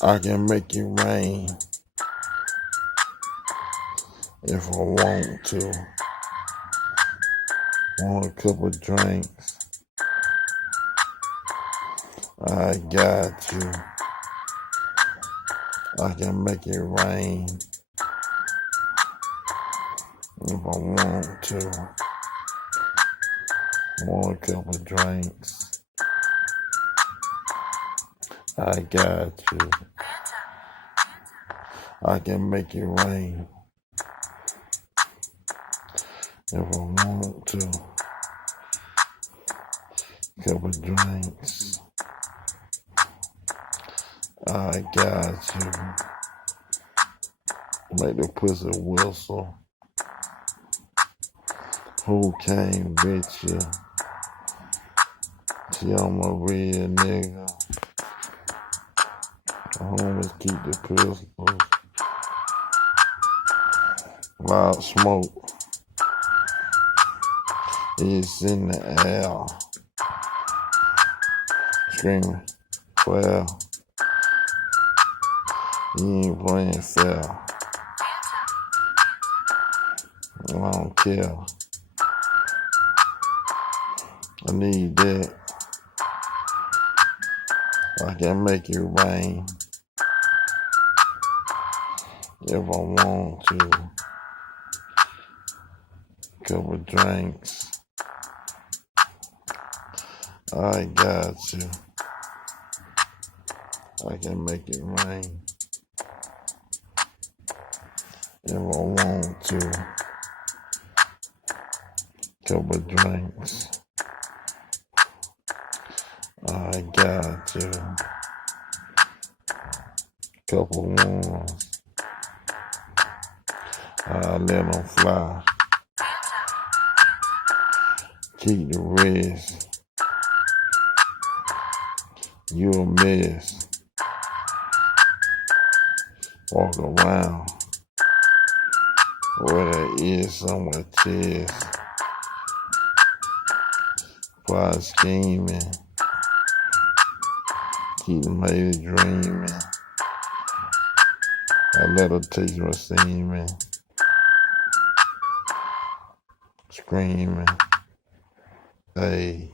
I can make it rain if I want to. Want a couple drinks? I got you. I can make it rain if I want to. Want a couple drinks? I got you. I can make it rain if I want to. Couple drinks. I got you. Make the pussy whistle. Who came with you? See, I'm a real nigga. Homies keep the pistols. Loud smoke. It's in the air. Screaming, well, you ain't playing fair. I don't care. I need that. I can make it rain if I want to. Couple drinks. I got you. I can make it rain if I want to. Couple drinks. I got you. Couple ones. I let them fly. Keep the rest. You a mess. Walk around where there is somewhere chest. Plot scheming. Keep the lady dreaming. I let her taste my semen. Screaming. Hey.